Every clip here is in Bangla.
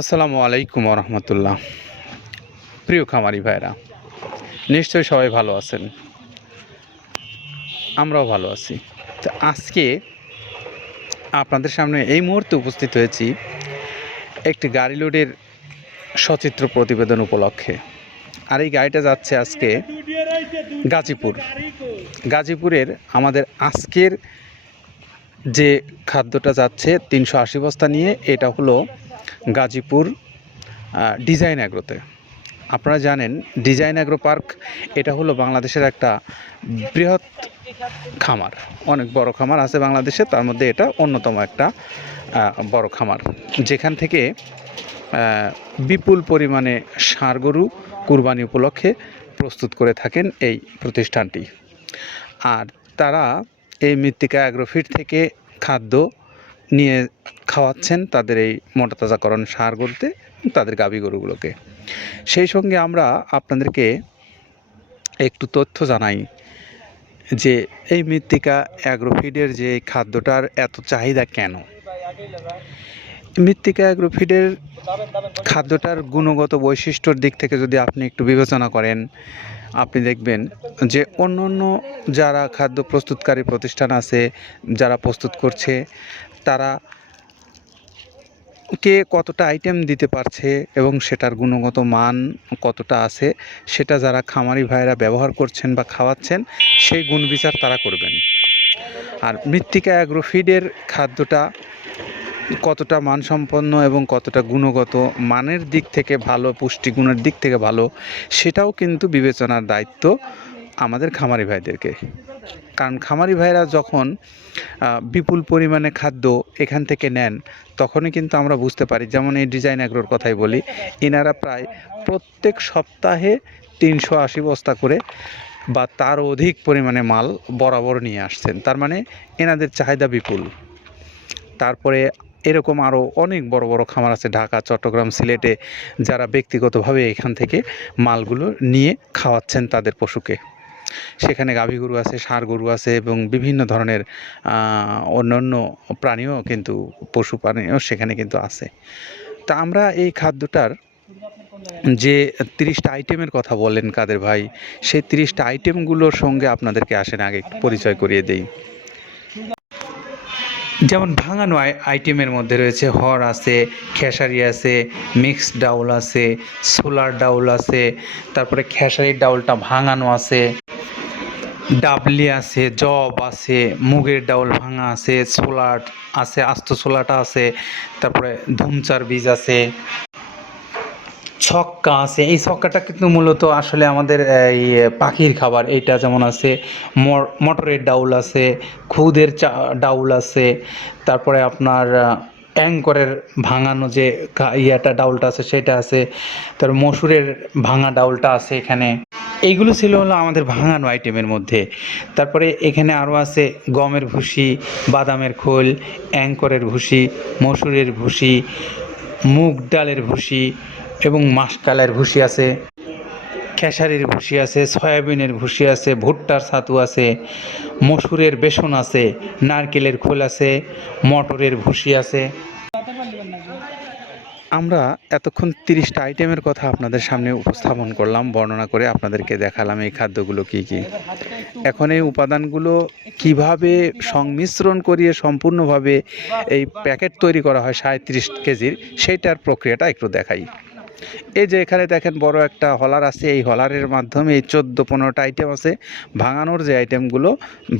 আসসালামু আলাইকুম রহমতুল্লাহ প্রিয় খামারি ভাইরা নিশ্চয়ই সবাই ভালো আছেন। আমরাও ভালো আছি। তো আজকে আপনাদের সামনে এই মুহূর্তে উপস্থিত হয়েছি একটি গাড়ি লোডের সচিত্র প্রতিবেদন উপলক্ষে। আর এই গাড়িটা যাচ্ছে আজকে গাজীপুর। গাজীপুরের আমাদের আজকের যে খাদ্যটা যাচ্ছে তিনশো আশি বস্তা নিয়ে, এটা হলো গাজীপুর ডিজাইন অ্যাগ্রোতে। আপনারা জানেন, ডিজাইন অ্যাগ্রো পার্ক, এটা হলো বাংলাদেশের একটা বৃহৎ খামার। অনেক বড় খামার আছে বাংলাদেশে, তার মধ্যে এটা অন্যতম একটা বড় খামার। যেখান থেকে বিপুল পরিমাণে ষাঁড় গরু কুরবানি উপলক্ষে প্রস্তুত করে থাকেন এই প্রতিষ্ঠানটি। আর তারা এই মৃত্তিকা অ্যাগ্রোফিট থেকে খাদ্য নিয়ে খাওয়াচ্ছেন তাদের এই মোটা তাজাকরণ সার গরুতে তাদের গাভী গরুগুলোকে। সেই সঙ্গে আমরা আপনাদেরকে একটু তথ্য জানাই যে এই মৃত্তিকা অ্যাগ্রোফিডের যে খাদ্যটার এত চাহিদা কেন? মৃত্তিকা অ্যাগ্রোফিডের খাদ্যটার গুণগত বৈশিষ্ট্যর দিক থেকে যদি আপনি একটু বিবেচনা করেন, আপনি দেখবেন যে অন্য অন্য যারা খাদ্য প্রস্তুতকারী প্রতিষ্ঠান আছে, যারা প্রস্তুত করছে তারা কে কতটা আইটেম দিতে পারছে এবং সেটার গুণগত মান কতটা আছে, সেটা যারা খামারি ভাইরা ব্যবহার করছেন বা খাওয়াচ্ছেন, সেই গুণ বিচার তারা করবেন। আর মৃত্তিকা অ্যাগ্রোফিডের খাদ্যটা কতটা মানসম্পন্ন এবং কতটা গুণগত মানের দিক থেকে ভালো, পুষ্টিগুণের দিক থেকে ভালো, সেটাও কিন্তু বিবেচনার দায়িত্ব। আমাদের খামারি ভাইদেরকে। কারণ খামারি ভাইরা যখন বিপুল পরিমাণে খাদ্য এখান থেকে নেন, তখনই কিন্তু আমরা বুঝতে পারি, যেমন এই ডিজাইন অ্যাগ্রোর কথাই বলি এনারা প্রায় প্রত্যেক সপ্তাহে তিনশো আশি বস্তা করে বা তার অধিক পরিমাণে মাল বরাবর নিয়ে আসছেন। তার মানে এনাদের চাহিদা বিপুল। তারপরে এরকম আরও অনেক বড় বড় খামার আছে ঢাকা, চট্টগ্রাম, সিলেটে, যারা ব্যক্তিগতভাবে এখান থেকে মালগুলো নিয়ে খাওয়াচ্ছেন তাদের পশুকে। সেখানে গাভী গরু আছে, ষাঁড় গরু আছে এবং বিভিন্ন ধরনের অন্যান্য প্রাণীও কিন্তু, পশু প্রাণীও সেখানে কিন্তু আছে। তা আমরা এই খাদ্যটার যে তিরিশটা আইটেমের কথা বলেন কাদের ভাই, সেই তিরিশটা আইটেমগুলোর সঙ্গে আপনাদেরকে আসেন, আগে একটু পরিচয় করিয়ে দেই। যেমন ভাঙানো আই- আইটেমের মধ্যে রয়েছে, হর আছে, খেসারি আছে, মিক্সড ডাউল আছে, সোলার ডাউল আছে, তারপরে খেসারির ডাউলটা ভাঙানো আছে। ডাবলি আছে, জব আছে, মুগের ডাউল ভাঙা আছে, সোলার আছে, আস্ত সোলাটা আছে, তারপরে ধুমচার বীজ আছে, ছক্কা আছে। এই ছক্কাটা কিন্তু মূলত আসলে আমাদের, এই পাখির খাবার। এইটা যেমন আছে মটরের ডাউল আছে, খুদের চা, ডাউল আছে, তারপরে আপনার অ্যাঙ্করের ভাঙানো যে ইয়াটা, ডাউলটা আছে, সেটা আছে তারপর মসুরের ভাঙা ডাউলটা আছে এখানে। এইগুলো ছিল হলো আমাদের ভাঙানো আইটেমের মধ্যে। তারপরে এখানে আরও আছে গমের ভুসি, বাদামের খোল, অ্যাঙ্করের ভুসি, মসুরের ভুসি, মুগ ডালের ভুসি এবং মাসকালের ভুসি আছে। খেসারির ভুসি আছে, সয়াবিনের ভুসি আছে, ভুট্টার ছাতু আছে, মসুরের বেসন আছে, নারকেলের খোল আছে, মটরের ভুসি আছে। আমরা এতক্ষণ তিরিশটা আইটেমের কথা আপনাদের সামনে উপস্থাপন করলাম, বর্ণনা করে আপনাদেরকে দেখালাম এই খাদ্যগুলো কি কি। এখন এই উপাদানগুলো কীভাবে সংমিশ্রণ করিয়ে সম্পূর্ণভাবে এই প্যাকেট তৈরি করা হয় সাঁত্রিশ কেজির, সেইটার প্রক্রিয়াটা একটু দেখাই। এই যে এখানে দেখেন বড় একটা হলার আছে, এই হলারের মাধ্যমে এই চোদ্দ পনেরোটা আইটেম আছে। ভাঙানোর যে আইটেমগুলো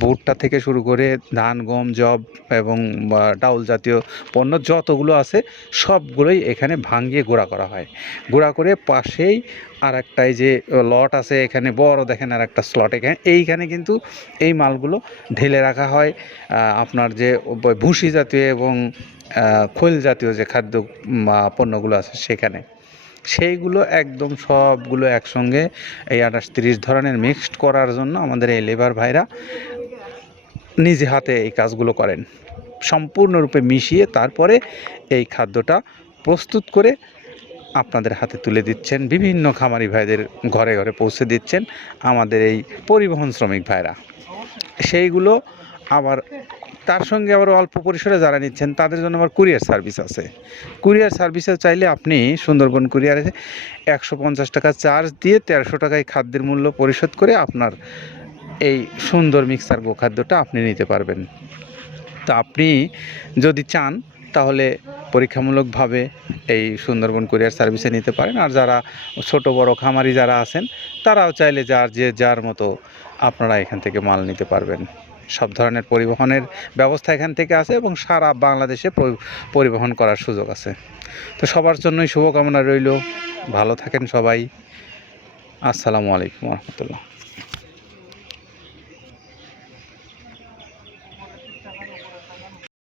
ভুট্টা থেকে শুরু করে ধান, গম জব এবং ডাউল জাতীয় পণ্য যতগুলো আছে, সবগুলোই এখানে ভাঙিয়ে গুঁড়া করা হয়। গুঁড়া করে পাশেই আর একটাই যে লট আছে, এখানে বড় দেখেন আর একটা স্লট এখানে। এইখানে কিন্তু এই মালগুলো ঢেলে রাখা হয়। আপনার যে ভুসি জাতীয় এবং খোল জাতীয় যে খাদ্য পণ্যগুলো আছে সেখানে। সেইগুলো একদম সবগুলো একসঙ্গে এই আঠাশ তিরিশ ধরনের মিক্সড করার জন্য আমাদের এই লেবার ভাইরা নিজে হাতে এই কাজগুলো করেন। সম্পূর্ণরূপে মিশিয়ে তারপরে এই খাদ্যটা প্রস্তুত করে আপনাদের হাতে তুলে দিচ্ছেন, বিভিন্ন খামারি ভাইদের ঘরে ঘরে পৌঁছে দিচ্ছেন আমাদের এই পরিবহন শ্রমিক ভাইরা। সেইগুলো আবার তার সঙ্গে আবার অল্প পরিসরে যারা নিচ্ছেন, তাদের জন্য আবার কুরিয়ার সার্ভিস আছে। কুরিয়ার সার্ভিসে চাইলে আপনি সুন্দরবন কুরিয়ারে একশো পঞ্চাশ টাকা চার্জ দিয়ে তেরোশো টাকায় খাদ্যের মূল্য পরিশোধ করে আপনার এই সুন্দর মিক্সার গোখাদ্যটা আপনি নিতে পারবেন। তো আপনি যদি চান, তাহলে পরীক্ষামূলকভাবে এই সুন্দরবন কুরিয়ার সার্ভিসে নিতে পারেন। আর যারা ছোট, বড় খামারি যারা আছেন, তারাও চাইলে যার যে যার মতো আপনারা এখান থেকে মাল নিতে পারবেন। সব ধরনের পরিবহনের ব্যবস্থা এখান থেকে আছে এবং সারা বাংলাদেশে পরিবহন করার সুযোগ আছে। তো সবার জন্যই শুভকামনা রইল। ভালো থাকেন সবাই। আসসালামু আলাইকুম রহমতুল্লাহ।